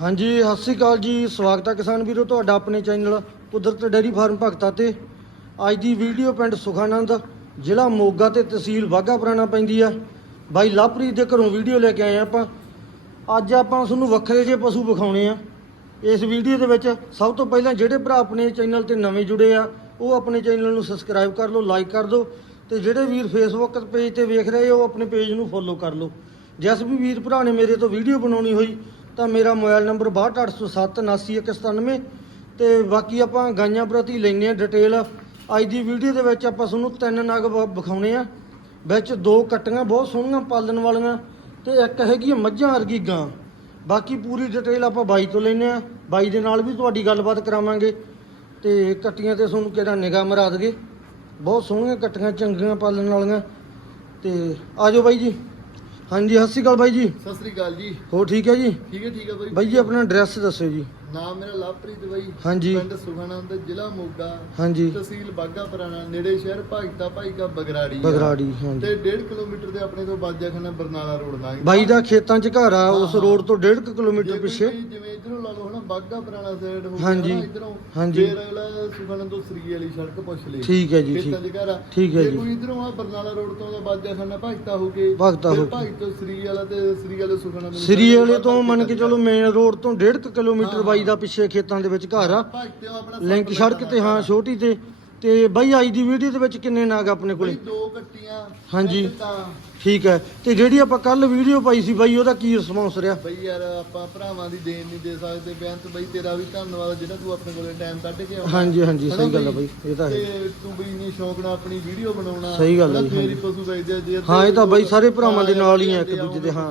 ਹਾਂਜੀ, ਸਤਿ ਸ਼੍ਰੀ ਅਕਾਲ ਜੀ। ਸਵਾਗਤ ਹੈ ਕਿਸਾਨ ਵੀਰੋ ਤੁਹਾਡਾ ਆਪਣੇ ਚੈਨਲ ਕੁਦਰਤ ਡੇਅਰੀ ਫਾਰਮ ਭਗਤਾ ਤੇ। ਅੱਜ ਦੀ ਵੀਡੀਓ ਪਿੰਡ ਸੁਖਾਨੰਦ, ਜ਼ਿਲ੍ਹਾ ਮੋਗਾ ਤੇ ਤਹਿਸੀਲ ਬਾਘਾ ਪੁਰਾਣਾ ਪੈਂਦੀ ਆ। ਬਾਈ ਲਵਪ੍ਰੀਤ ਦੇ ਘਰੋਂ ਵੀਡੀਓ ਲੈ ਕੇ ਆਏ ਆ ਆਪਾਂ। ਅੱਜ ਆਪਾਂ ਤੁਹਾਨੂੰ ਵੱਖਰੇ ਜਿਹੇ ਪਸ਼ੂ ਵਿਖਾਉਣੇ ਆ। ਇਸ ਵੀਡੀਓ ਦੇ ਵਿੱਚ ਸਭ ਤੋਂ ਪਹਿਲਾਂ ਜਿਹੜੇ ਭਰਾ ਆਪਣੇ ਚੈਨਲ ਤੇ ਨਵੇਂ ਜੁੜੇ ਆ, ਉਹ ਆਪਣੇ ਚੈਨਲ ਨੂੰ ਸਬਸਕ੍ਰਾਈਬ ਕਰ ਲਓ, ਲਾਈਕ ਕਰ ਦਿਓ। ਤੇ ਜਿਹੜੇ ਵੀਰ ਫੇਸਬੁੱਕ ਪੇਜ ਤੇ ਵੇਖ ਰਹੇ ਹੋ ਉਹ ਆਪਣੇ ਪੇਜ ਨੂੰ ਫੋਲੋ ਕਰ ਲਓ। ਜਿਸ ਵੀ ਵੀਰ ਭਰਾ ਨੇ ਮੇਰੇ ਤੋਂ ਵੀਡੀਓ ਬਣਾਉਣੀ ਹੋਈ ਤਾਂ ਮੇਰਾ ਮੋਬਾਈਲ ਨੰਬਰ 6280799197 ਤੇ ਬਾਕੀ ਆਪਾਂ ਗਾਈਆਂ ਪ੍ਰਤੀ ਲੈਣੇ ਆ ਡਿਟੇਲ। ਅੱਜ ਦੀ ਵੀਡੀਓ ਦੇ ਵਿੱਚ ਆਪਾਂ ਤੁਹਾਨੂੰ ਤਿੰਨ ਨਗ ਵ- ਵਿਖਾਉਣੇ ਆ। ਵਿੱਚ ਦੋ ਕੱਟੀਆਂ, ਬਹੁਤ ਸੋਹਣੀਆਂ ਪਾਲਣ ਵਾਲੀਆਂ ਤੇ ਇੱਕ ਹੈਗੀ ਆ ਮੱਝਾਂ ਵਰਗੀ ਗਾਂ। ਬਾਕੀ ਪੂਰੀ ਡਿਟੇਲ ਆਪਾਂ ਬਾਈ ਤੋਂ ਲੈਣੇ ਆ ਬਾਈ ਦੇ ਨਾਲ ਵੀ ਤੁਹਾਡੀ ਗੱਲਬਾਤ ਕਰਾਵਾਂਗੇ। ਤੇ ਕੱਟੀਆਂ ਤੇ ਤੁਹਾਨੂੰ ਕਿਹੜਾ ਨਿਗਾਹ ਮਰਾ ਦਗੇ ਬਹੁਤ ਸੋਹਣੀਆਂ ਕੱਟੀਆਂ, ਚੰਗੀਆਂ ਪਾਲਣ ਵਾਲੀਆਂ। ਤੇ ਆਜੋ ਬਾਈ ਜੀ। ਹਾਂਜੀ ਸਤਿ ਸ਼੍ਰੀ ਅਕਾਲ ਬਾਈ ਜੀ। ਸਤਿ ਸ੍ਰੀ ਅਕਾਲ ਜੀ। ਹੋ ਠੀਕ ਹੈ ਜੀ? ਠੀਕ ਹੈ ਠੀਕ ਹੈ ਬਾਈ। ਬਾਈ ਜੀ ਆਪਣਾ ਐਡਰੈਸ ਦੱਸੋ ਜੀ। ਨਾਮ ਮੇਰਾ ਲਵਪ੍ਰੀਤ ਬਾਈ ਹਾਂਜੀ। ਪਿੰਡ ਸੁਖਾਨੰਦ ਜ਼ਿਲ੍ਹਾ ਮੋਗਾ ਹਾਂਜੀ ਤਹਿਸੀਲ ਬਾਗਾ ਪੁਰਾਣਾ ਨੇੜੇ ਸ਼ਹਿਰ ਭਾਗਤਾ ਭਾਈ ਕਾ ਬਗਰਾੜੀ ਆ। ਬਗਰਾੜੀ ਹਾਂਜੀ ਤੇ 1.5 ਕਿਲੋਮੀਟਰ ਦੇ ਆਪਣੇ ਤੋਂ ਬਾਜਾਖਾਨਾ ਬਰਨਾਲਾ ਰੋਡ ਲੰਘਦਾ ਬਾਈ ਦਾ ਖੇਤਾਂ 'ਚ ਘਰ ਆ ਉਸ। ਰੋਡ ਤੋਂ 1.5 ਜੇ ਕਿਲੋਮੀਟਰ ਪਿੱਛੇ ਜਿਵੇਂ ਇਧਰੋਂ ਲਾ ਲਓ ਹਨਾ ਬਾਗਾ ਪੁਰਾਣਾ ਸਾਈਡ ਹੋ ਗਿਆ ਹਾਂਜੀ। ਇਧਰੋਂ ਹਾਂਜੀ। ਫਿਰ ਅਗਲਾ ਸੁਖਾਨੰਦ ਤੋਂ ਸ੍ਰੀ ਵਾਲੀ ਸੜਕ ਪੁੱਛ ਲਈ ਠੀਕ ਹੈ ਜੀ ਠੀਕ ਆ ਠੀਕ ਹੈ ਜੇ। ਕੋਈ ਇਧਰੋਂ ਆ ਬਰਨਾਲਾ ਰੋਡ ਤੋਂ ਦਾ ਬਾਜਾਖਾਨਾ ਭਾਗਤਾ ਹੋ ਕੇ ਭਗਤਾ ਫਿਰ ਹੋ ਕੇ। ਭਾਗ ਤੋਂ ਸ੍ਰੀ ਵਾਲਾ ਤੇ ਸ੍ਰੀ ਵਾਲੇ ਸੁਖਾਨੰਦ ਨੂੰ ਸ੍ਰੀ ਵਾਲੇ ਤੋਂ ਮੰਨ ਕੇ ਚਲੋ ਮੇਨ ਰੋਡ ਤੋਂ 1.5 ਕਿਲੋਮੀਟਰ ਹਾਂ। ਬਾਈ ਦਾ ਪਿੱਛੇ ਖੇਤਾਂ ਦੇ ਵਿੱਚ ਘਰ ਆ। ਲਿੰਕ ਸੜਕ ਤੇ ਹਾਂ ਛੋਟੀ ਤੇ। ਤੇ ਬਾਈ ਅੱਜ ਦੀ ਵੀਡੀਓ ਦੇ ਵਿੱਚ ਕਿੰਨੇ ਨਾਗ ਆਪਣੇ ਕੋਲੇ? ਦੋ ਕੱਟੀਆਂ ਹਾਂਜੀ। ਠੀਕ ਹੈ। ਤੇ ਜਿਹੜੀ ਆਪਾਂ ਕੱਲ ਵੀਡੀਓ ਪਾਈ ਸੀ ਬਾਈ ਉਹਦਾ ਕੀ ਰਿਸਪੌਂਸ ਰਿਹਾ? ਬਈ ਯਾਰ ਆਪਾਂ ਭਰਾਵਾਂ ਦੀ ਦੇਣ ਨਹੀਂ ਦੇ ਸਕਦੇ। ਬੇਅੰਤ ਬਈ ਤੇਰਾ ਵੀ ਧੰਨਵਾਦ ਜਿਹੜਾ ਤੂੰ ਆਪਣੇ ਕੋਲੇ ਟਾਈਮ ਕੱਢ ਕੇ ਆਉਣਾ। ਹਾਂਜੀ ਹਾਂਜੀ ਸਹੀ ਗੱਲ ਆ ਬਾਈ? ਇਹ ਤਾਂ ਹੈ। ਤੇ ਤੂੰ ਬਈ ਇੰਨੀ ਸ਼ੌਕ ਨਾਲ ਆਪਣੀ ਵੀਡੀਓ ਬਣਾਉਣਾ ਸਹੀ ਗੱਲ ਹਨਾ, ਜੀ, ਹੀ ਹਾਂਜੀ। ਪਸ਼ੂ ਵੇਚਦੇ ਜੇ ਹਾਂ, ਇਹ ਤਾਂ ਬਈ ਸਾਰੇ ਭਰਾਵਾਂ ਦੇ ਹਾਂ, ਨਾਲ ਹੀ ਆ ਇੱਕ ਦੂਜੇ ਦੇ, ਹਾਂ।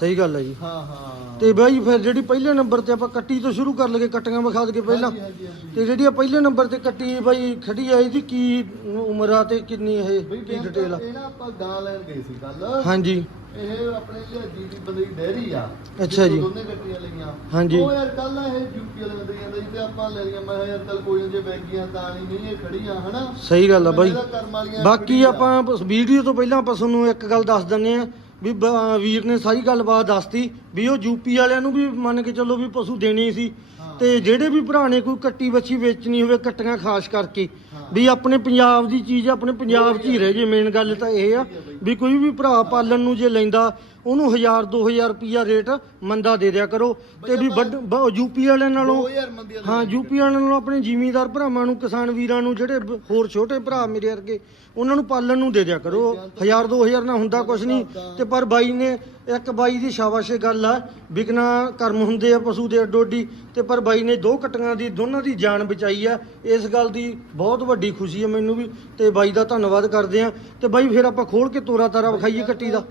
ਸਹੀ ਗੱਲ ਹੈ ਜੀ। ਹਾਂ ਹਾਂ। ਤੇ ਬਾਈ ਫਿਰ ਜਿਹੜੀ ਪਹਿਲੇ ਨੰਬਰ ਤੇ ਆਪਾਂ ਕੱਟੀ ਤੋਂ ਸ਼ੁਰੂ ਕਰ ਲਗੇ ਕੱਟੀਆਂ ਵਿਖਾ ਦਈਏ ਪਹਿਲਾਂ। ਹਾਂਜੀ, ਹਾਂਜੀ, ਹਾਂਜੀ। ਤੇ ਜਿਹੜੀ ਆ ਪਹਿਲੇ ਨੰਬਰ ਤੇ ਕੱਟੀ ਬਾਈ ਖੜੀ ਆ ਇਹਦੀ ਕੀ ਉਮਰ ਆ ਤੇ ਕਿੰਨੀ ਇਹ ਬਈ ਕੀ ਬੇਅੰਤ, ਡਿਟੇਲ ਆ? ਇਹ ਨਾ ਆਪਾਂ ਗਾਂ ਲੈਣ ਗਏ ਸੀ ਕੱਲ ਹਾਂਜੀ ਇਹ ਆਪਣੇ ਲਿਹਾਜੀ ਦੀ ਬੰਦੇ ਦੀ ਡੈਰੀ ਆ ਅੱਛਾ ਜੀ। ਦੋਨੇ ਗੱਡੀਆਂ ਲਈਆਂ ਹਾਂਜੀ। ਉਹ ਯਾਰ ਕੱਲ ਨਾ ਇਹ ਯੂਪੀ ਵਾਲੇ ਬੰਦੇ ਕਹਿੰਦੇ ਸੀ ਤੇ ਆਪਾਂ ਲੈ ਲਈਆਂ ਮੈਂ ਕਿਹਾ ਯਾਰ ਚੱਲ ਕੋਈ ਨੀ, ਜੇ ਬੈਗੀਆਂ ਤਾਂ ਨਹੀਂ ਨਹੀਂ ਇਹ ਖੜੀਆਂ ਹਨਾ ਸਹੀ ਗੱਲ ਆ ਬਾਈ ਇਹਦਾ ਕਰਮ ਵਾਲੀਆਂ ਬਾਕੀ ਖੜੀ ਆ। ਆਪਾਂ ਵੀਡੀਓ ਤੋਂ ਪਹਿਲਾਂ ਆਪਾਂ ਤੁਹਾਨੂੰ ਇੱਕ ਗੱਲ ਦੱਸ ਦਿੰਨੇ ਆ ਵੀ ਬ- ਵੀਰ ਨੇ ਸਾਰੀ ਗੱਲਬਾਤ ਦੱਸਤੀ ਵੀ ਉਹ ਯੂਪੀ ਵਾਲਿਆਂ ਨੂੰ ਵੀ ਮੰਨ ਕੇ ਚੱਲੋ ਵੀ ਪਸ਼ੂ ਦੇਣੇ ਸੀ ਹਾਂ। ਤੇ ਜਿਹੜੇ ਵੀ ਭਰਾ ਨੇ ਕੋਈ ਕੱਟੀ ਬੱਚੀ ਵੇਚਣੀ ਹੋਵੇ ਕੱਟੀਆਂ ਖਾਸ ਕਰਕੇ। ਵੀ ਆਪਣੇ ਪੰਜਾਬ ਦੀ ਚੀਜ਼ ਆਪਣੇ ਪੰਜਾਬ 'ਚ ਹੀ ਰਹਿ ਜੇ ਮੇਨ ਗੱਲ ਤਾਂ ਇਹ ਆ ਵੀ ਕੋਈ ਵੀ ਭਰਾ ਪਾਲਣ ਨੂੰ ਜੇ ਲੈਂਦਾ ਉਹਨੂੰ 1000 2000 ਰੁਪਿਆ ਰੇਟ ਮੰਦਾ ਦੇ ਦਿਆ ਕਰੋ। ਤੇ ਵੀ ਵੱਡ ਯੂਪੀ ਵਾਲਿਆਂ ਨਾਲੋਂ 2000 ਮੰਦੀ ਵਾਲੇ ਹਾਂ ਯੂਪੀ ਵਾਲਿਆਂ ਨੂੰ ਆਪਣੇ ਜ਼ਿਮੀਂਦਾਰ ਭਰਾਵਾਂ ਨੂੰ ਕਿਸਾਨ ਵੀਰਾਂ ਨੂੰ ਜਿਹੜੇ ਹੋਰ ਛੋਟੇ ਭਰਾ ਮੇਰੇ ਵਰਗੇ ਉਹਨਾਂ ਨੂੰ ਪਾਲਣ ਨੂੰ ਦੇ ਦਿਆ ਕਰੋ। 1000 2000 ਨਾਲ ਹੁੰਦਾ ਕੁਝ ਨਹੀਂ। ਤੇ ਪਰ ਬਾਈ ਨੇ ਇੱਕ ਬਾਈ ਦੀ ਸ਼ਾਬਾਸ਼ੇ ਗੱਲ ਆ ਵਿਕਨਾ ਕਰਮ ਹੁੰਦੇ ਆ ਪਸ਼ੂ ਦੇ ਅੱਡੋਡੀ ਤੇ ਪਰ ਬਾਈ ਨੇ ਦੋ ਕਟੀਆਂ ਦੀ ਦੋਨਾਂ ਦੀ ਜਾਨ ਬਚਾਈ ਆ। ਇਸ ਗੱਲ ਦੀ ਬਹੁਤ ਵੱਡੀ ਖੁਸ਼ੀ ਹੈ ਮੈਨੂੰ ਵੀ। ਤੇ ਬਾਈ ਦਾ ਧੰਨਵਾਦ ਕਰਦੇ ਆ। ਤੇ ਬਾਈ ਫਿਰ ਆਪਾਂ ਖੋਲ ਕੇ ਤੋਰਾ ਤਾਰਾ ਵਿਖਾਈਏ ਕੱਟੀ ਦਾ।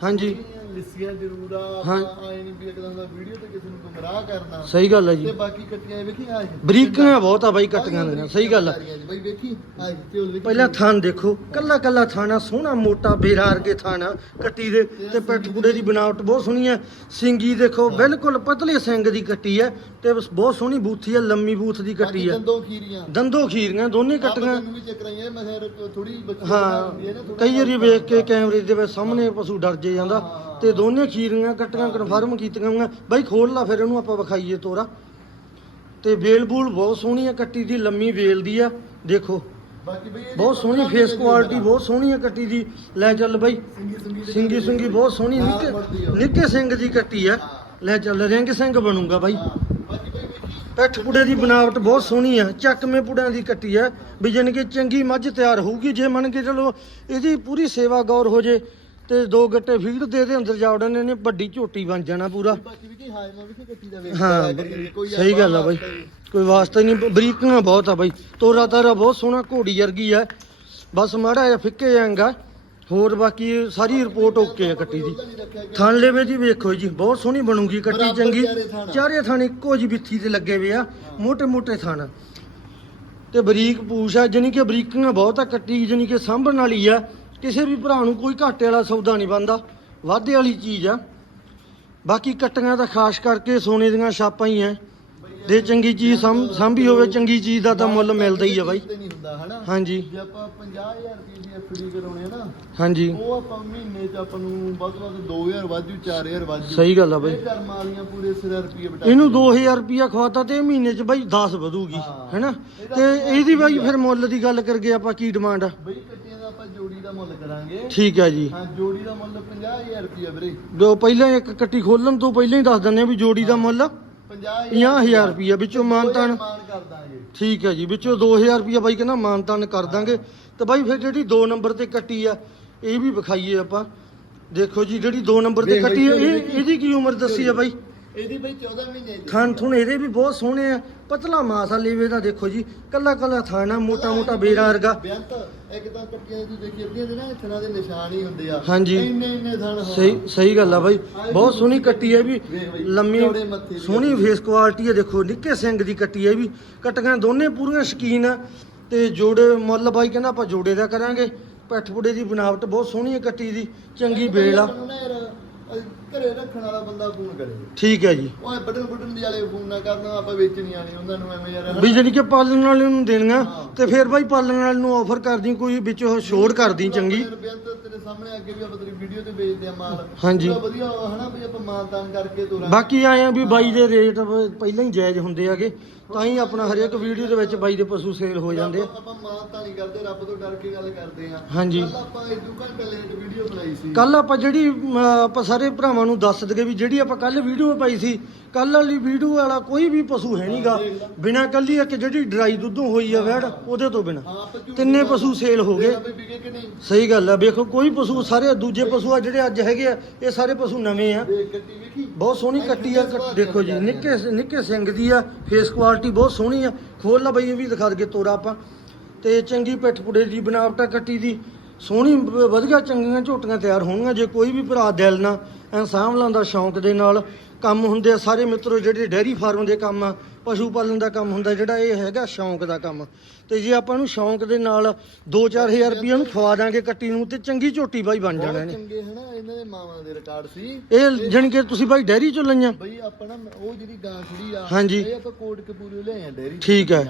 ਹਾਂਜੀ। ਲਿੱਸੀਆਂ ਜ਼ਰੂਰ ਆ ਹਾਂ। ਆਏ ਨਹੀਂ ਵੀ ਇੱਕਦਮ ਦਾ ਵੀਡੀਓ ਤੇ ਕਿਸੇ ਨੂੰ ਗੁੰਮਰਾਹ ਕਰਨਾ। ਸਹੀ ਗੱਲ ਹੈ ਤੇ ਜੀ ਬਾਕੀ ਕੱਟੀਆਂ ਵੇਖੀ ਆ ਬਰੀਕਾਂ ਬਹੁਤ ਆ ਬਾਈ ਕੱਟੀਆਂ ਦੀਆਂ ਸਹੀ ਗੱਲ ਆ ਬਾਈ ਵੇਖੀ ਆ ਤੇ ਉਹ ਵੇਖੀ ਪਹਿਲਾਂ ਥਾਨ ਦੇਖੋ ਕੱਲਾ ਕੱਲਾ ਥਾਣਾ ਸੋਹਣਾ ਮੋਟਾ ਬੇਰਾਰ ਕੇ ਥਾਣਾ ਕੱਟੀ ਦੇ ਤੇ ਪਿੱਠ ਪੁੜੇ ਦੀ ਬਣਾਵਟ ਬਹੁਤ ਸੋਹਣੀ ਹੈ ਸਿੰਗੀ ਦੇਖੋ ਬਿਲਕੁਲ ਪਤਲੇ ਸਿੰਘ ਦੀ ਕੱਟੀ ਹੈ ਤੇ ਬਸ ਬਹੁਤ ਸੋਹਣੀ ਬੂਥੀ ਹੈ ਲੰਮੀ ਬੂਥ ਦੀ ਕੱਟੀ ਹੈ ਦੰਦੋਂ ਖੀਰੀਆਂ। ਦੰਦੋ ਖੀਰੀਆਂ ਦੋਨੇ ਕੱਟੀਆਂ। ਤੈਨੂੰ ਵੀ ਚੈੱਕ ਕਰਾਈਏ ਮੈਂ ਖੈਰ ਥੋੜੀ ਬੱਚੀ ਹਾਂ। ਕਈ ਵਾਰੀ ਵੇਖ ਕੇ ਕੈਮਰੇ ਦੇ ਵਿੱਚ ਸਾਹਮਣੇ ਪਸ਼ੂ ਡਰ ਜੇ ਜਾਂਦਾ। ਤੇ ਦੋਨੇ ਖੀਰੀਆਂ ਕੱਟੀਆਂ ਕਨਫਰਮ ਕੀਤੀਆਂ ਹੋਈਆਂ। ਬਾਈ ਖੋਲ ਲਾ ਫਿਰ ਇਹਨੂੰ ਆਪਾਂ ਵਿਖਾਈਏ ਤੋਰਾ। ਤੇ ਵੇਲ ਬੂਲ ਬਹੁਤ ਸੋਹਣੀ ਹੈ ਕੱਟੀ ਦੀ ਲੰਮੀ ਵੇਲ ਦੀ ਆ ਦੇਖੋ। ਬਾਕੀ ਬਈ ਇਹਦੀ ਬਹੁਤ ਸੋਹਣੀ ਫੇਸ ਕੁਆਲਿਟੀ ਬਹੁਤ ਸੋਹਣੀ ਹੈ ਕੱਟੀ ਦੀ। ਲੈ ਚੱਲ ਬਾਈ। ਸਿੰਗੀ ਸਿੰਗੀ ਬਹੁਤ ਸੋਹਣੀ ਨਿੱਕੇ। ਨਿੱਕੇ ਸਿੰਘ ਦੀ ਕੱਟੀ ਆ। ਲੈ ਚੱਲ ਰਿੰਗ ਸਿੰਘ ਬਣੂਗਾ ਬਾਈ। ਪਿੱਠ ਪੁੜੇ ਦੀ ਬਣਾਵਟ ਬਹੁਤ ਸੋਹਣੀ ਆ। ਚੱਕਵੇਂ ਪੁੜਿਆਂ ਦੀ ਕੱਟੀ ਆ। ਵੀ ਜਾਣੀ ਕਿ ਚੰਗੀ ਮੱਝ ਤਿਆਰ ਹੋਊਗੀ ਜੇ ਮੰਨ ਕੇ ਚਲੋ ਇਹਦੀ ਪੂਰੀ ਸੇਵਾ ਗੌਰ ਹੋ ਜੇ ਤੇ ਦੋ ਗੱਟੇ ਫੀਡ ਦੇ ਦੇ ਅੰਦਰ ਜਾ ਵੜਨੇ ਨੇ ਵੱਡੀ ਝੋਟੀ ਬਣ ਜਾਣਾ ਪੂਰਾ। ਹਾਂ ਸਹੀ ਗੱਲ ਆ ਬਾਈ। ਕੋਈ ਵਾਸਤਾ ਹੀ ਨਹੀਂ ਬਰੀਕੀਆਂ ਬਹੁਤ ਆ ਬਾਈ। ਤੋਰਾ ਤਾਰਾ ਬਹੁਤ ਸੋਹਣਾ ਘੋੜੀ ਵਰਗੀ ਆ। ਬਸ ਮਾੜਾ ਜਿਹਾ ਫਿੱਕੇ ਜਾਂਗਾ ਹੋਰ ਬਾਕੀ ਸਾਰੀ ਰਿਪੋਰਟ ਓਕੇ ਆ ਕੱਟੀ ਦੀ। ਥਣ ਲੈਵੇ ਜੀ ਵੇਖੋ ਜੀ ਬਹੁਤ ਸੋਹਣੀ ਬਣੂਗੀ ਕੱਟੀ ਚੰਗੀ। ਚਾਰੇ ਥਾਣੇ। ਇੱਕੋ ਜਿਹੀ ਬਿੱਥੀ ਤੇ ਲੱਗੇ ਵੇ ਆ। ਮੋਟੇ ਮੋਟੇ ਥਾਣ। ਤੇ ਬਰੀਕ ਪੂਛ ਆ ਜਾਨੀ ਕਿ ਬਰੀਕੀਆਂ ਬਹੁਤ ਆ ਕੱਟੀ ਜਾਨੀ ਕਿ ਸਾਂਭਣ ਵਾਲੀ ਆ। ਕਿਸੇ ਵੀ ਭਰਾ ਨੂੰ ਕੋਈ ਘਾਟੇ ਵਾਲਾ ਸੌਦਾ ਨਹੀਂ ਬੰਦਾ ਵਾਧੇ ਵਾਲੀ ਚੀਜ਼ ਆ। ਬਾਕੀ ਕੱਟੀਆਂ ਤਾਂ ਖਾਸ ਕਰਕੇ ਸੋਨੇ ਦੀਆਂ ਛਾਪਾਂ ਹੀ ਐ ਦੇ ਚੰਗੀ ਚੀਜ਼ ਸਾਂਭ- ਸਾਂਭੀ ਹੋਵੇ ਚੰਗੀ ਚੀਜ਼ ਦਾ ਤਾਂ ਮੁੱਲ ਮਿਲਦਾ ਹੀ ਆ ਬਾਈ। ਹਾਂਜੀ। ਜੇ ਆਪਾਂ 50000 ਰੁਪਏ ਦੀ ਐਫਡੀ ਕਰਾਉਣੇ ਆ ਨਾ ਹਾਂਜੀ। ਉਹ ਆਪਾਂ ਮਹੀਨੇ ਚ ਆਪਾਂ ਨੂੰ ਵੱਧ ਤੋਂ ਵੱਧ 2000 ਵਾਧੂ 4000 ਵਾਧੂ ਸਹੀ ਗੱਲ ਆ ਬਾਈ। ਕਰਮ ਵਾਲੀਆਂ ਪੂਰੇ ਸਿਰ ਰੁਪਏ ਬਟਾ ਇਹਨੂੰ 2000 ਰੁਪਿਆ ਖਵਾਤਾ ਤੇ ਇਹ ਮਹੀਨੇ ਚ ਬਾਈ 10 ਵਧੂਗੀ। ਹੈਨਾ? ਤੇ ਇਹਦੀ ਬਾਈ ਫਿਰ ਮੁੱਲ ਦੀ ਗੱਲ ਕਰਗੇ ਆਪਾਂ ਕੀ ਡਿਮਾਂਡ ਆ? ਬਈ ਦਾ ਮੁੱਲ ਕਰਾਂਗੇ। ਠੀਕ ਹੈ ਜੀ। ਹਾਂ ਜੋੜੀ ਦਾ ਮੁੱਲ 50000 ਰੁਪਏ ਵੀਰੇ। ਜੋ ਪਹਿਲਾਂ ਇੱਕ ਕੱਟੀ ਖੋਲਣ ਤੋਂ ਪਹਿਲਾਂ ਹੀ ਦੱਸ ਦਿੰਦੇ ਆ ਵੀ ਜੋੜੀ ਦਾ ਮੁੱਲ 50000 50000 ਰੁਪਿਆ ਵਿੱਚੋਂ ਮਾਨਤਾਨ ਠੀਕ ਹੈ ਜੀ ਵਿੱਚੋਂ 2000 ਰੁਪਿਆ ਬਾਈ ਕਹਿੰਦਾ ਮਾਨਤਾਨ ਕਰ ਦਾਂਗੇ। ਤੇ ਬਾਈ ਫਿਰ ਜਿਹੜੀ 2 ਨੰਬਰ ਤੇ ਕੱਟੀ ਆ ਇਹ ਵੀ ਵਿਖਾਈਏ ਆਪਾਂ। ਦੇਖੋ ਜੀ ਜਿਹੜੀ 2 ਨੰਬਰ ਤੇ ਕੱਟੀ ਆ ਇਹ। ਇਹਦੀ ਕੀ ਉਮਰ ਦੱਸੀ ਆ ਬਾਈ? ਇਹਦੀ ਬਈ 14 ਮਹੀਨੇ ਦੀ। ਥਣ ਥੁਣ ਇਹਦੇ ਵੀ ਬਹੁਤ ਸੋਹਣੇ ਆ। ਪਤਲਾ ਮਾਸ ਆ ਲੇਵੇ ਦਾ ਦੇਖੋ ਜੀ। ਕੱਲਾ ਕੱਲਾ ਥਾਣਾ ਮੋਟਾ ਮੋਟਾ ਬੇਰਾ ਵਰਗਾ। ਬੇਅੰਤ ਇੱਕ ਤਾਂ ਕੱਟੀਆਂ ਦੀ ਦੇਖੀ ਅੱਧੀਆਂ ਦੇ ਨਾ ਇਥਨਾਂ ਦੇ ਨਿਸ਼ਾਨ ਹੀ ਹੁੰਦੇ ਆ। ਹਾਂਜੀ। ਇੰਨੇ ਇੰਨੇ ਥਣ। ਸਹੀ ਸਹੀ ਗੱਲ ਆ ਬਾਈ। ਬਹੁਤ ਸੋਹਣੀ ਕੱਟੀ ਹੈ ਵੀ। ਲੰਮੀ ਸੋਹਣੀ ਫੇਸ ਕੁਆਲਿਟੀ ਹੈ ਦੇਖੋ ਨਿੱਕੇ ਸਿੰਘ ਦੀ ਕੱਟੀ ਹੈ ਵੀ। ਕਟੀਆਂ ਦੋਨੇ ਪੂਰੀਆਂ ਸ਼ਕੀਨ ਆ। ਤੇ ਜੋੜੇ ਮੁੱਲ ਬਾਈ ਕਹਿੰਦਾ ਆਪਾਂ ਜੋੜੇ ਦਾ ਕਰਾਂਗੇ। ਪੈਠ ਪੁੜੇ ਦੀ ਬਣਾਵਟ ਬਹੁਤ ਸੋਹਣੀ ਹੈ ਕੱਟੀ ਦੀ। ਚੰਗੀ ਬੇਲ ਆ। ਆਪਾਂ ਨੂੰ ਨਾ ਯਾਰ, ਅਹ ਘਰੇ ਰੱਖਣ ਵਾਲਾ ਬੰਦਾ ਫੋਨ ਕਰੇ ਠੀਕ ਹੈ ਜੀ ਉਹ ਬਟਨ ਬਟਨ ਦੀ ਵਾਲੇ ਫੋਨ ਨਾ ਕਰਨਾ ਆਪਾਂ ਵੇਚਣੀ ਆਣੀ ਉਹਨਾਂ ਨੂੰ ਐਵੇਂ ਯਾਰ ਹਨਾ। ਵੀ ਜਾਨੀ ਕਿ ਪਾਲਣ ਵਾਲੇ ਨੂੰ ਦੇਣੀਆਂ। ਤੇ ਫਿਰ ਬਾਈ ਪਾਲਣ ਵਾਲੇ ਨੂੰ ਆਫਰ ਕਰਦੀ ਕੋਈ ਵਿੱਚੋਂ ਛੋੜ ਕਰਦੀ ਚੰਗੀ ਫਿਰ ਬੇਅੰਤ ਤੇਰੇ ਸਾਹਮਣੇ ਅੱਗੇ ਵੀ ਆਪਾਂ ਤੇਰੀ ਵੀਡੀਓ ਤੇ ਵੇਚਦੇ ਆ ਮਾਲ ਹਾਂਜੀ। ਪੂਰਾ ਵਧੀਆ ਹਨਾ ਵੀ ਆਪਾਂ ਮਾਲ ਤਾਨ ਕਰਕੇ ਤੋਰਾਂਗੇ ਬਾਕੀ ਆਏ ਆ ਵੀ ਬਾਈ ਦੇ ਰੇਟ ਪਹਿਲਾਂ ਹੀ ਜਾਇਜ਼ ਹੁੰਦੇ ਆਗੇ ਤਾਂ ਹੀ ਆਪਣਾ ਹਰੇਕ ਵੀਡੀਓ ਦੇ ਵਿੱਚ ਬਾਈ ਦੇ ਪਸ਼ੂ ਸੇਲ ਹੋ ਜਾਂਦੇ ਆ। ਆਪਾਂ ਆਪਾਂ ਮਾਲ ਤਾਂ ਨਹੀਂ ਕਰਦੇ ਰੱਬ ਤੋਂ ਡਰ ਕੇ ਗੱਲ ਕਰਦੇ ਆ। ਹਾਂਜੀ। ਆਪਾਂ ਇਦੋਂ ਘੰਟੇ ਇੱਕ ਵੀਡੀਓ ਬਣਾਈ ਸੀ। ਕੱਲ ਆਪਾਂ ਜਿਹੜੀ ਅਮ, ਆਪਾਂ ਸਾਰੇ ਭਰਾਵਾਂ ਨੂੰ ਦੱਸ ਦਗੇ ਵੀ ਜਿਹੜੀ ਆਪਾਂ ਕੱਲ ਵੀਡੀਓ ਪਾਈ ਸੀ ਕੱਲ ਵਾਲੀ ਵੀਡੀਓ ਵਾਲਾ ਕੋਈ ਵੀ ਪਸ਼ੂ ਹੈ ਨਹੀਂਗਾ। ਬਿਨਾ ਕੱਲੀ ਇੱਕ ਜਿਹੜੀ ਡਰਾਈ ਦੁੱਧੋਂ ਹੋਈ ਆ ਵੈੜ ਉਹਦੇ ਤੋਂ ਬਿਨਾ। ਹਾਂ ਆਪਾਂ ਝੂਠ ਤਿੰਨੇ ਪਸ਼ੂ ਸੇਲ ਹੋ ਗਏ। ਦੇਖ ਵੀ ਵਿਕੇ ਕਿ ਨਹੀਂ। ਸਹੀ ਗੱਲ ਆ ਵੇਖੋ ਕੋਈ ਪਸ਼ੂ ਸਾਰੇ ਦੂਜੇ ਪਸ਼ੂ ਆ ਜਿਹੜੇ ਅੱਜ ਹੈਗੇ ਆ ਇਹ ਸਾਰੇ ਪਸ਼ੂ ਨਵੇਂ ਆ। ਦੇਖ ਕੱਟੀ ਵੇਖੀ। ਬਹੁਤ ਸੋਹਣੀ ਕੱਟੀ ਆ ਕੱਟ- ਦੇਖੋ ਜੀ ਨਿੱਕੇ ਨਿੱਕੇ ਸਿੰਘ ਦੀ ਆ ਫੇਸ ਕੁਆਲਿਟੀ ਬਹੁਤ ਸੋਹਣੀ ਆ। ਖੋਲ ਲਾ ਬਈ, ਇਹ ਵੀ ਦਿਖਾ ਦਗੇ ਤੋਰਾ ਆਪਾਂ। ਤੇ ਚੰਗੀ ਪਿੱਠ ਪੁੜੇ ਦੀ ਬਣਾਵਟਾ ਕੱਟੀ ਦੀ। ਸੋਹਣੀ ਵਧੀਆ ਚੰਗੀਆਂ ਝੋਟੀਆਂ ਤਿਆਰ ਹੋਣਗੀਆਂ। ਜੇ ਕੋਈ ਵੀ ਭਰਾ ਦਿਲ ਨਾਲ ਇਨਸਾਨ ਲਾਉਂਦਾ ਸ਼ੌਂਕ ਦੇ ਨਾਲ ਕੰਮ ਹੁੰਦੇ ਆ ਸਾਰੇ ਮਿੱਤਰੋ ਜਿਹੜੇ ਡੈਰੀ ਫਾਰਮ ਦੇ ਕੰਮ ਆ ਪਸ਼ੂ ਪਾਲਣ ਦਾ ਕੰਮ ਹੁੰਦਾ ਜਿਹੜਾ ਇਹ ਹੈਗਾ ਸ਼ੌਂਕ ਦਾ ਕੰਮ। ਤੇ ਜੇ ਆਪਾਂ ਨੂੰ ਸ਼ੌਂਕ ਦੇ ਨਾਲ 2-4000 ਰੁਪਏ ਨੂੰ ਖਵਾ ਦਾਂਗੇ ਕੱਟੀ ਨੂੰ ਤੇ ਚੰਗੀ ਝੋਟੀ ਬਾਈ ਬਣ ਜਾਣਾ ਨੇ ਚੰਗੇ ਹਨਾ ਇਹਨਾਂ ਦੇ ਮਾਵਾਂ ਦੇ ਰਿਕਾਰਡ ਸੀ। ਇਹ ਜਾਣੀ ਕਿ ਤੁਸੀਂ ਬਾਈ ਡੈਰੀ ਚੋਂ ਲਈਆਂ? ਬਈ ਆਪਾਂ ਨਾ ਉਹ ਜਿਹੜੀ ਗਾਂ ਖੜੀ ਆ ਹਾਂਜੀ। ਇਹ ਆਪਾਂ ਕੋਟ ਕਪੂਰੇ ਆ ਡੈਰੀ ਠੀਕ ਹੈ।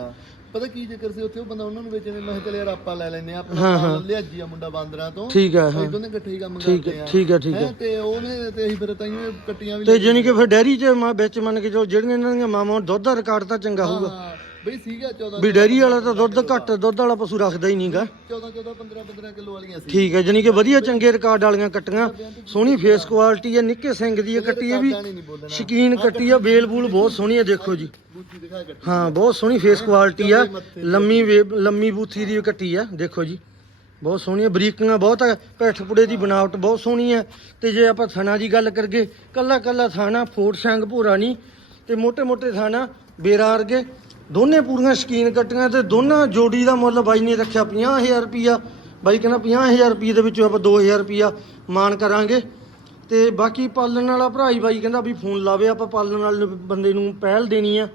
ਪਤਾ ਕੀ ਜ਼ਿਕਰ ਸੀ? ਉੱਥੇ ਉਹ ਬੰਦਾ ਉਹਨਾਂ ਨੂੰ ਵੇਚਣੇ ਮੈਂ ਕਿਹਾ ਚੱਲ ਯਾਰ ਆਪਾਂ ਲੈ ਲੈਨੇ ਆ ਹਾਂ, ਆਪਣਾ ਹਾਂ। ਮਾਲ ਲਿਆਜੀ ਆ ਮੁੰਡਾ ਬਾਂਦਰਾਂ ਤੋਂ। ਠੀਕ ਹੈ ਹਾਂ। ਅਸੀਂ ਦੋਨੇ ਇਕੱਠੇ ਹੀ ਕੰਮ ਠੀਕ ਕਰਦੇ ਹੈ ਆ। ਠੀਕ ਹੈ ਠੀਕ ਹੈ ਹੈਂ, ਤੇ ਉਹਨੇ ਤੇ ਅਸੀਂ ਫਿਰ ਤਾਈਓ ਕੱਟੀਆਂ ਵੀ ਤੇ ਜਾਣੀ ਕਿ ਫਿਰ ਡੈਰੀ 'ਚ ਮੈਂ ਵਿੱਚ ਮੰਨ ਕੇ ਜੋ ਜਿਹੜੀਆਂ ਇਹਨਾਂ ਦੀਆਂ ਮਾਵਾਂ ਦੁੱਧ ਦਾ ਰਿਕਾਰਡ ਤਾਂ ਚੰਗਾ ਹੋਊਗਾ। ਹਾਂ, ਬਈ ਡੇਰੀ ਵਾਲਾ ਤਾਂ ਦੁੱਧ ਘੱਟ ਦੁੱਧ ਵਾਲਾ ਪਸ਼ੂ ਰੱਖਦਾ ਹੀ ਨਹੀਂਗਾ। 14 14 15 15 ਕਿਲੋ ਵਾਲੀਆਂ ਸੀ। ਠੀਕ ਹੈ ਜਾਨੀ ਕਿ ਵਧੀਆ ਚੰਗੇ ਰਿਕਾਰਡ ਵਾਲੀਆਂ ਕੱਟੀਆਂ ਸੋਹਣੀ ਫੇਸ ਕੁਆਲਿਟੀ ਹੈ ਨਿੱਕੇ ਸਿੰਘ ਦੀ ਇਹ ਕੱਟੀ ਹੈ ਵੀ ਸ਼ਕੀਨ ਕੱਟੀ ਆ ਵੇਲ ਬੂਲ ਬਹੁਤ ਸੋਹਣੀ ਹੈ ਦੇਖੋ ਜੀ। ਹਾਂ ਬਹੁਤ ਸੋਹਣੀ ਫੇਸ ਕੁਆਲਿਟੀ ਆ ਲੰਮੀ ਲੰਮੀ ਬੂਥੀ ਦੀ ਕੱਟੀ ਆ ਦੇਖੋ ਜੀ। ਬਹੁਤ ਸੋਹਣੀਆਂ ਬਰੀਕੀਆਂ ਬਹੁਤ ਹੈ ਪੈਠਪੁੜੇ ਦੀ ਬਣਾਵਟ ਬਹੁਤ ਸੋਹਣੀ ਹੈ। ਤੇ ਜੇ ਆਪਾਂ ਥਾਣਾ ਦੀ ਗੱਲ ਕਰਗੇ ਕੱਲਾ ਕੱਲਾ ਥਾਣਾ ਫੋਰਟ ਸਿੰਘ ਭੂਰਾ ਨਹੀਂ ਤੇ ਮੋਟੇ ਮੋਟੇ ਥਾਣਾ ਬੇਰਾ ਵਰਗੇ ਦੋਨੇ ਪੂਰੀਆਂ ਸ਼ਕੀਨ ਕੱਟੀਆਂ ਤੇ ਦੋਨਾਂ ਜੋੜੀ ਦਾ ਮੁੱਲ ਬਾਈ ਨੇ ਰੱਖਿਆ 50000 ਰੁਪਿਆ ਬਾਈ ਕਹਿੰਦਾ 50000 ਰੁਪਏ ਦੇ ਵਿੱਚੋਂ ਆਪਾਂ 2000 ਰੁਪਿਆ ਮਾਨ ਕਰਾਂਗੇ। ਤੇ ਬਾਕੀ ਪਾਲਣ ਵਾਲਾ ਭਰਾ ਹੀ ਬਾਈ ਕਹਿੰਦਾ ਵੀ ਫੋਨ ਲਾਵੇ ਆਪਾਂ ਪਾਲਣ ਵਾਲੇ ਬੰਦੇ ਨੂੰ ਪਹਿਲ ਦੇਣੀ ਆ।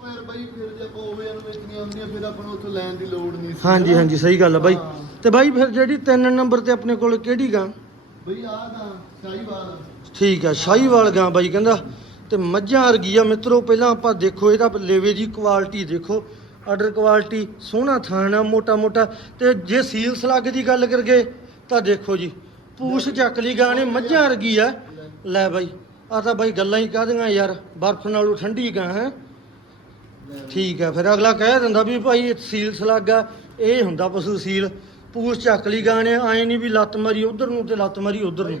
ਉਹ ਯਾਰ ਬਈ ਫਿਰ ਜੇ ਆਪਾਂ ਉਹ ਨੂੰ ਵੇਚਣੀਆਂ ਹੁੰਦੀਆਂ ਫਿਰ ਆਪਾਂ ਨੂੰ ਉੱਥੋਂ ਲੈਣ ਦੀ ਲੋੜ ਨਹੀਂ ਸੀ। ਹਾਂਜੀ ਹਾਂਜੀ ਸਹੀ ਗੱਲ ਆ ਬਾਈ। ਤੇ ਬਾਈ ਫਿਰ ਜਿਹੜੀ 3 ਨੰਬਰ ਤੇ ਆਪਣੇ ਕੋਲ ਕਿਹੜੀ ਗਾਂ? ਬਈ ਆਹ ਤਾਂ ਸ਼ਾਹੀਵਾਲ। ਠੀਕ ਆ ਸ਼ਾਹੀਵਾਲ ਗਾਂ ਬਾਈ ਕਹਿੰਦਾ। ਤੇ ਮੱਝਾਂ ਵਰਗੀ ਆ ਮਿੱਤਰੋ, ਪਹਿਲਾਂ ਆਪਾਂ ਦੇਖੋ ਇਹਦਾ ਲੇਵੇ ਦੀ ਕੁਆਲਿਟੀ ਦੇਖੋ। ਆਰਡਰ ਕੁਆਲਿਟੀ ਸੋਹਣਾ ਥਾਣਾ ਮੋਟਾ ਮੋਟਾ ਤੇ ਜੇ ਸੀਲ ਸਲੱਗ ਦੀ ਗੱਲ ਕਰਗੇ ਤਾਂ ਦੇਖੋ ਜੀ, ਪੂਛ ਚੱਕ ਲਈ ਗਾਣੇ, ਮੱਝਾਂ ਵਰਗੀ ਆ। ਲੈ ਬਾਈ ਆ ਤਾਂ ਬਾਈ ਗੱਲਾਂ ਹੀ ਕਾਹਦੀਆਂ ਯਾਰ, ਬਰਫ਼ ਨਾਲੋਂ ਠੰਡੀ ਗਾ, ਹੈ। ਠੀਕ ਹੈ ਫਿਰ ਅਗਲਾ ਕਹਿ ਦਿੰਦਾ ਵੀ ਭਾਈ ਇਹ ਸੀਲ ਸਲਾਗਾ ਇਹ ਹੁੰਦਾ ਪਸ਼ੂ ਸੀਲ ਪੂਛ ਚੱਕ ਲਈ ਗਾਣੇ ਨੇ ਆਏ ਨਹੀਂ ਵੀ ਲੱਤ ਮਾਰੀ ਉਧਰ ਨੂੰ ਤੇ ਲੱਤ ਮਾਰੀ ਉਧਰ ਨੂੰ।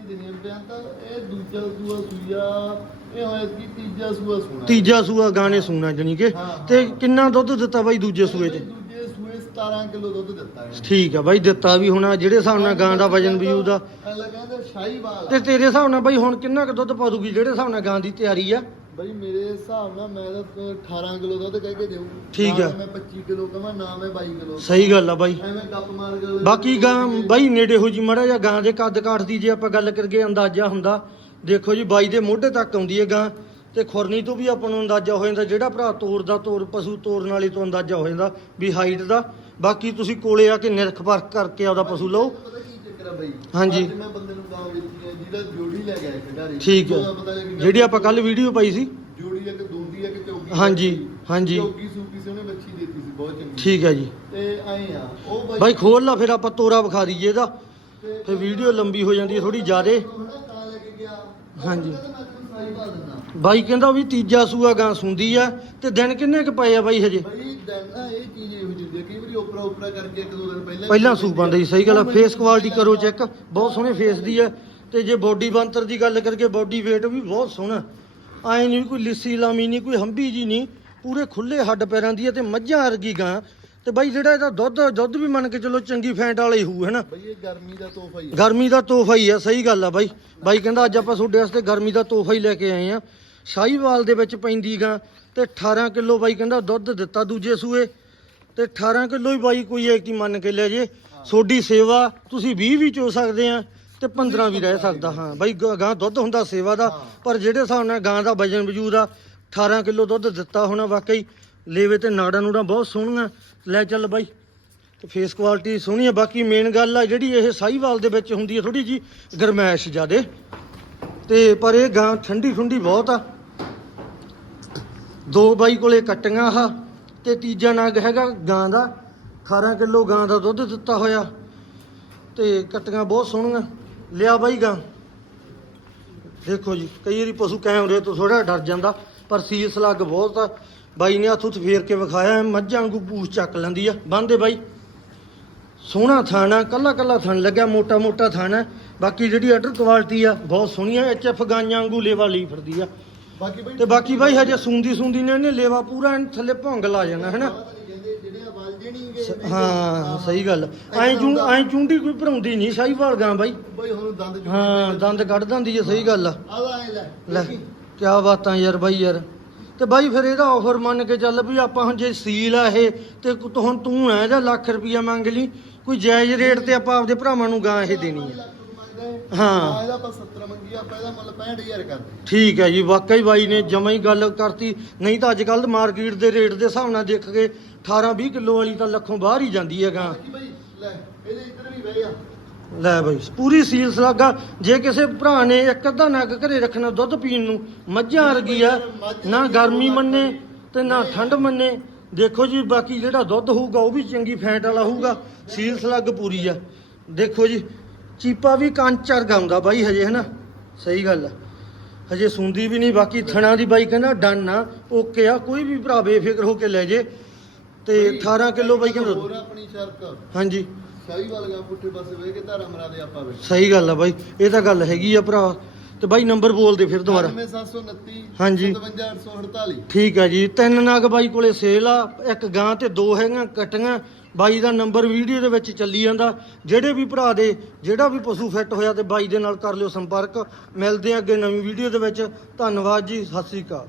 ਦੂਜਾ ਸੂਆ ਸੂਆ ਇਹ ਹੋਇਆ ਕਿ? ਤੀਜਾ ਸੂਆ ਸੂਣਾ। ਤੀਜਾ ਸੂਆ ਗਾਣੇ ਸੂਣਾ ਜਾਨੀ ਕਿ? ਹਾਂ। ਤੇ ਕਿੰਨਾ ਦੁੱਧ ਦਿੱਤਾ ਬਾਈ ਦੂਜੇ ਸੂਏ 'ਚ? ਦੂਜੇ ਸੂਏ 17 ਕਿਲੋ ਦੁੱਧ ਦਿੱਤਾ ਹੈ ਠੀਕ ਆ ਬਾਈ ਦਿੱਤਾ ਵੀ ਹੋਣਾ ਜਿਹੜੇ ਹਿਸਾਬ ਨਾਲ ਗਾਂ ਦਾ ਵਜਨ ਵੀ ਉਹਦਾ। ਸ਼ਾਹੀਵਾਲ ਤੇ ਤੇਰੇ ਹਿਸਾਬ ਨਾਲ ਬਾਈ ਹੁਣ ਕਿੰਨਾ ਕੁ ਦੁੱਧ ਪਾ ਦੂਗੀ ਜਿਹੜੇ ਹਿਸਾਬ ਨਾਲ ਗਾਂ ਦੀ ਤਿਆਰੀ ਆ? ਬਈ ਮੇਰੇ ਹਿਸਾਬ ਨਾਲ ਮੈਂ ਤਾਂ 18 ਕਿਲੋ ਦੁੱਧ ਕਹਿ ਕੇ ਦੇਉਂ ਠੀਕ ਆ। ਮੈਂ 25 ਕਿਲੋ ਕਵਾਂ ਨਾ ਮੈਂ 22 ਕਿਲੋ ਸਹੀ ਗੱਲ ਆ ਬਾਈ। ਐਵੇਂ ਗੱਪ ਮਾਰ ਕੇ ਬਾਕੀ ਗਾਂ ਬਾਈ ਨੇੜੇ ਹੋ ਜੀ ਮੜਾ ਜਾਂ ਗਾਂ ਦੇ ਕੱਦ ਕਾਠ ਦੀ ਜੇ ਆਪਾਂ ਗੱਲ ਅੰਦਾਜ਼ਾ ਹੁੰਦਾ ਦੇਖੋ ਜੀ ਬਾਈ ਦੇ ਮੋਢੇ ਤੱਕ ਆਉਂਦੀ ਹੈ ਗਾਂ ਤੇ ਖੁਰਨੀ ਤੋਂ ਵੀ ਆਪਾਂ ਨੂੰ ਅੰਦਾਜ਼ਾ ਹੋ ਜਾਂਦਾ ਜਿਹੜਾ ਭਰਾ ਤੋਰਦਾ ਤੋਰ ਪਸ਼ੂ ਤੋਰਨ ਵਾਲੇ ਤੋਂ ਅੰਦਾਜ਼ਾ ਹੋ ਜਾਂਦਾ ਵੀ ਹਾਈਟ ਦਾ। ਬਾਕੀ ਤੁਸੀਂ ਕੋਲੇ ਆ ਕੇ ਨਿਰਖ ਪਰਖ ਕਰਕੇ ਆਪਦਾ ਪਸ਼ੂ ਲਓ। ਹਾਂਜੀ। ਅੱਜ ਮੈਂ ਬੰਦੇ ਨੂੰ ਗਾਂ ਵੇਚੀ ਹੈ ਜਿਹਦਾ ਜੋੜੀ ਲੈ ਗਿਆ ਇੱਕ ਘਰੇ ਠੀਕ ਹੈ। ਜਿਹੜੀ ਆਪਾਂ ਕੱਲ ਵੀਡੀਓ ਪਾਈ ਸੀ। ਜੋੜੀ ਇੱਕ ਦੋਂਦੀ ਇੱਕ ਚੌਗੀ ਹਾਂਜੀ। ਹਾਂਜੀ। ਚੌਗੀ ਸੂਪੀ ਸੀ ਉਹਨੇ ਬੱਚੀ ਦਿੱਤੀ ਸੀ ਬਹੁਤ ਚੰਗੀ। ਠੀਕ ਹੈ ਜੀ। ਤੇ ਆਏ ਆ ਉਹ ਬਾਈ ਖੋਲ ਲਾ ਫਿਰ ਆਪਾਂ ਤੋਰਾ ਵਿਖਾ ਦਈਏ ਇਹਦਾ। ਤੇ ਫਿਰ ਵੀਡੀਓ ਲੰਬੀ ਹੋ ਜਾਂਦੀ ਹੈ ਥੋੜੀ ਜ਼ਿਆਦੇ। ਹਾਂਜੀ। ਬਾਈ ਕਹਿੰਦਾ ਵੀ ਤੀਜਾ ਸੂਆ ਗਾਂ ਸੁੰਦੀ ਆ ਤੇ ਦਿਨ ਕਿੰਨੇ ਕੁ ਪਏ ਆ ਬਾਈ ਹਜੇ ਬਈ ਦਿਨ ਨਾ ਇਹ ਚੀਜ਼ ਇਹੋ ਜਿਹੀ ਹੁੰਦੀ ਕਈ ਵਾਰੀ ਓਪਰਾ ਓਪਰਾ ਕਰਕੇ ਇੱਕ ਦੋ ਦਿਨ ਪਹਿਲਾਂ ਪਹਿਲਾਂ ਸੂਪ ਆਉਂਦਾ ਜੀ ਸਹੀ ਗੱਲ ਆ ਫੇਸ ਕੁਆਲਿਟੀ ਕਰੋ ਚੈੱਕ ਬਹੁਤ ਸੋਹਣੇ ਫੇਸ ਦੀ ਆ ਤੇ ਜੇ ਬੋਡੀ ਬੰਤਰ ਦੀ ਗੱਲ ਕਰਕੇ ਬੋਡੀ weight ਵੀ ਬਹੁਤ ਸੋਹਣਾ ਐ ਨਹੀਂ ਕੋਈ ਲਿੱਸੀ ਲਾਮੀ ਨਹੀਂ ਕੋਈ ਹੰਬੀ ਜੀ ਨਹੀਂ ਪੂਰੇ ਖੁੱਲੇ ਹੱਡ ਪੈਰਾਂ ਦੀ ਆ ਤੇ ਮੱਝਾਂ ਵਰਗੀ ਗਾਂ ਤੇ ਬਾਈ ਜਿਹੜਾ ਇਹਦਾ ਦੁੱਧ ਦੁੱਧ ਵੀ ਮੰਨ ਕੇ ਚੱਲੋ ਚੰਗੀ ਫੈਂਟ ਵਾਲਾ ਹੀ ਹੋਊ ਹੈਨਾ ਬਈ ਇਹ ਗਰਮੀ ਦਾ ਤੋਹਫਾ ਹੀ ਹੈ ਗਰਮੀ ਦਾ ਤੋਹਫਾ ਹੀ ਆ ਸਹੀ ਗੱਲ ਆ ਬਾਈ। ਬਾਈ ਕਹਿੰਦਾ ਅੱਜ ਆਪਾਂ ਤੁਹਾਡੇ ਵਾਸਤੇ ਗਰਮੀ ਦਾ ਤੋਹਫਾ ਹੀ ਲੈ ਕੇ ਆਏ ਆ। ਸ਼ਾਹੀਵਾਲ ਦੇ ਵਿੱਚ ਪੈਂਦੀ ਗਾਂ ਤੇ 18 ਕਿਲੋ ਬਾਈ ਕਹਿੰਦਾ ਦੁੱਧ ਦਿੱਤਾ ਦੂਜੇ ਸੂਏ। ਤੇ 18 ਕਿਲੋ ਹੀ ਬਾਈ ਕੋਈ ਇੱਕ ਹੀ ਮੰਨ ਕੇ ਲੈ ਜੇ। ਸੋਡੀ ਸੇਵਾ ਤੁਸੀਂ 20 ਵੀ ਚੋ ਸਕਦੇ ਆ ਤੇ 15 ਵੀ ਰਹਿ ਸਕਦਾ ਹਾਂ। ਬਾਈ ਗ- ਗਾਂ ਦੁੱਧ ਹੁੰਦਾ ਸੇਵਾ ਦਾ ਪਰ ਜਿਹੜੇ ਹਿਸਾਬ ਨਾਲ ਗਾਂ ਦਾ ਵਜਨ ਵਜੂਦ ਆ 18 ਕਿਲੋ ਦੁੱਧ ਦਿੱਤਾ ਹੋਣਾ ਵਾਕਈ। ਲੇਵੇ ਤੇ ਨਾੜਾਂ ਨੂੜਾਂ ਬਹੁਤ ਸੋਹਣੀਆਂ। ਲੈ ਚੱਲ ਬਾਈ। ਤੇ ਫੇਸ ਕੁਆਲਿਟੀ ਸੋਹਣੀ ਆ। ਬਾਕੀ ਮੇਨ ਗੱਲ ਆ ਜਿਹੜੀ ਇਹ ਸਾਈਵਾਲ ਦੇ ਵਿੱਚ ਹੁੰਦੀ ਹੈ ਥੋੜੀ ਜੀ ਗਰਮੈਸ਼ ਜ਼ਿਆਦੇ। ਤੇ ਪਰ ਇਹ ਗਾਂ ਠੰਡੀ ਠੰਡੀ ਬਹੁਤ ਆ। ਦੋ ਬਾਈ ਕੋਲੇ ਕੱਟੀਆਂ ਆ ਤੇ ਤੀਜਾ ਨਗ ਹੈਗਾ ਗਾਂ ਦਾ। 18 ਕਿਲੋ ਗਾਂ ਦਾ ਦੁੱਧ ਦਿੱਤਾ ਹੋਇਆ। ਤੇ ਕੱਟੀਆਂ ਬਹੁਤ ਸੋਹਣੀਆਂ। ਲਿਆ ਬਾਈ ਗਾਂ। ਦੇਖੋ ਜੀ, ਕਈ ਵਾਰੀ ਪਸ਼ੂ ਕੈਮਰੇ ਤੋਂ ਥੋੜਾ ਡਰ ਜਾਂਦਾ, ਪਰ ਸੀਸ ਲੱਗ ਬਹੁਤ ਆ। ਬਾਈ ਨੇ ਹੱਥ ਉੱਤ ਫੇਰ ਕੇ ਵਿਖਾਇਆ ਮੱਝਾਂ ਵਾਂਗੂ ਪੂਛ ਚੱਕ ਲੈਂਦੀ ਆ। ਬੰਦੇ ਬਾਈ। ਸੋਹਣਾ ਥਾਣਾ ਕੱਲਾ ਕੱਲਾ ਥਣ ਲੱਗਿਆ ਮੋਟਾ ਮੋਟਾ ਥਾਣਾ। ਬਾਕੀ ਜਿਹੜੀ ਅਡਰ ਕੁਆਲਿਟੀ ਆ ਬਹੁਤ ਸੋਹਣੀ ਆ ਐਚ ਐਫ ਗਾਂਆਂ ਵਾਂਗੂ ਲੇਵਾ ਲਈ ਫਿਰਦੀ ਆ। ਬਾਕੀ ਬਈ ਤੇ ਬਾਕੀ ਬਾਈ ਹਜੇ ਸੂੰਦੀ ਸੂੰਦੀ ਨੇ ਇਹਨੇ ਲੇਵਾ ਪੂਰਾ ਐਨ ਥੱਲੇ ਭੰਗ ਲਾ ਜਾਣਾ ਹੈਨਾ? ਹਾਂ ਸਹੀ ਗੱਲ। ਐਂ ਚੂੰ ਐਂ ਚੁੰਡੀ ਕੋਈ ਭਰਾਉਂਦੀ ਨਹੀਂ ਸ਼ਾਹੀਵਾਲ ਗਾਂ ਬਾਈ। ਬਈ ਹੁਣ ਦੰਦ ਚੁੱਕ ਹਾਂ ਦੰਦ ਕੱਢ ਦਿੰਦੀ ਹੈ ਸਹੀ ਗੱਲ ਆ। ਆ ਲੈ। ਕਿਆ ਬਾਤਾਂ ਯਾਰ ਬਾਈ ਯਾਰ। ਤੇ ਬਾਈ ਫਿਰ ਇਹਦਾ ਆਫਰ ਮੰਨ ਕੇ ਚੱਲ ਵੀ ਆਪਾਂ ਹੁਣ ਜੇ ਸੀਲ ਆ ਇਹ ਤੇ ਕੁ- ਹੁਣ ਤੂੰ ਹੈ ਜਾਂ ਲੱਖ ਰੁਪਈਆ ਮੰਗ ਲਈ ਕੋਈ ਜਾਇਜ਼ ਰੇਟ ਤੇ ਆਪਾਂ ਆਪਦੇ ਭਰਾਵਾਂ ਨੂੰ ਗਾਂ ਇਹ ਦੇਣੀ ਹੈ ਲੱਖ ਰੁਪਏ ਮੰਗਦਾ ਹੈ। ਹਾਂ। ਹਾਂ ਇਹਦਾ ਆਪਾਂ 70 ਮੰਗੀ ਆਪਾਂ ਇਹਦਾ ਮੁੱਲ 65000 ਕਰਦੇ ਠੀਕ ਹੈ ਜੀ ਵਾਕਈ ਬਾਈ ਨੇ ਜਮਾਂ ਹੀ ਗੱਲ ਕਰਤੀ ਨਹੀਂ ਤਾਂ ਅੱਜ ਕੱਲ੍ਹ ਮਾਰਕੀਟ ਦੇ ਰੇਟ ਦੇ ਹਿਸਾਬ ਨਾਲ ਦੇਖ ਕੇ 18 20 ਕਿਲੋ ਵਾਲੀ ਤਾਂ ਲੱਖੋਂ ਬਾਹਰ ਹੀ ਜਾਂਦੀ ਹੈ ਗਾਂ ਬਾਕੀ ਬਈ ਲੈ ਇਹਦੇ ਇੱਧਰ ਵੀ ਬਹਿ ਜਾ ਲੈ ਬਾਈ ਪੂਰੀ ਸੀਲ ਸਲਾਗਾ। ਜੇ ਕਿਸੇ ਭਰਾ ਨੇ ਇੱਕ ਅੱਧਾ ਨਗ ਘਰੇ ਰੱਖਣਾ ਦੁੱਧ ਪੀਣ ਨੂੰ ਮੱਝਾਂ ਵਰਗੀ ਆ ਨਾ ਗਰਮੀ ਮੰਨੇ ਤੇ ਨਾ ਠੰਡ ਮੰਨੇ। ਦੇਖੋ ਜੀ ਬਾਕੀ ਜਿਹੜਾ ਦੁੱਧ ਹੋਊਗਾ ਉਹ ਵੀ ਚੰਗੀ ਫੈਂਟ ਵਾਲਾ ਹੋਊਗਾ। ਸੀਲ ਸਲੱਗ ਪੂਰੀ ਆ। ਦੇਖੋ ਜੀ ਚੀਪਾ ਵੀ ਕੰਚ ਵਰਗਾ ਹੁੰਦਾ ਬਾਈ ਹਜੇ ਹਨਾ? ਸਹੀ ਗੱਲ ਆ। ਹਜੇ ਸੁੰਦੀ ਵੀ ਨਹੀਂ ਬਾਕੀ ਥਣਾ ਦੀ ਬਾਈ ਕਹਿੰਦਾ ਡਨ ਆ ਓਕੇ ਆ ਕੋਈ ਵੀ ਭਰਾ ਬੇਫਿਕਰ ਹੋ ਕੇ ਲੈ ਜੇ। ਤੇ 18 ਕਿਲੋ ਬਾਈ ਕਹਿੰਦਾ ਹੋਰ ਆਪਣੀ ਸ਼ਰਤ ਹਾਂਜੀ। ਸ਼ਾਹੀ ਵਾਲੀਆਂ ਪੁੱਠੇ ਪਾਸੇ ਬਹਿ ਕੇ ਧਾਰਾ ਮਰਾ ਦੇ ਆਪਾਂ ਵਿੱਚ। ਸਹੀ ਗੱਲ ਆ ਬਾਈ ਇਹ ਤਾਂ ਗੱਲ ਹੈਗੀ ਆ ਭਰਾ। ਤੇ ਬਾਈ ਨੰਬਰ ਬੋਲ ਦੇ ਫਿਰ ਦੁਬਾਰਾ। 9729 ਹਾਂਜੀ। 57848 ਠੀਕ ਹੈ ਜੀ ਤਿੰਨ ਨਗ ਬਾਈ ਕੋਲੇ ਸੇਲ ਆ ਇੱਕ ਗਾਂ ਤੇ ਦੋ ਹੈਗੀਆਂ ਕਟੀਆਂ। ਬਾਈ ਦਾ ਨੰਬਰ ਵੀਡੀਓ ਦੇ ਵਿੱਚ ਚੱਲੀ ਜਾਂਦਾ। ਜਿਹੜੇ ਵੀ ਭਰਾ ਦੇ ਜਿਹੜਾ ਵੀ ਪਸ਼ੂ ਫਿੱਟ ਹੋਇਆ ਤੇ ਬਾਈ ਦੇ ਨਾਲ ਕਰ ਲਿਓ ਸੰਪਰਕ। ਮਿਲਦੇ ਆ ਅੱਗੇ ਨਵੀਂ ਵੀਡੀਓ ਦੇ ਵਿੱਚ। ਧੰਨਵਾਦ ਜੀ ਸਤਿ ਸ੍ਰੀ ਅਕਾਲ।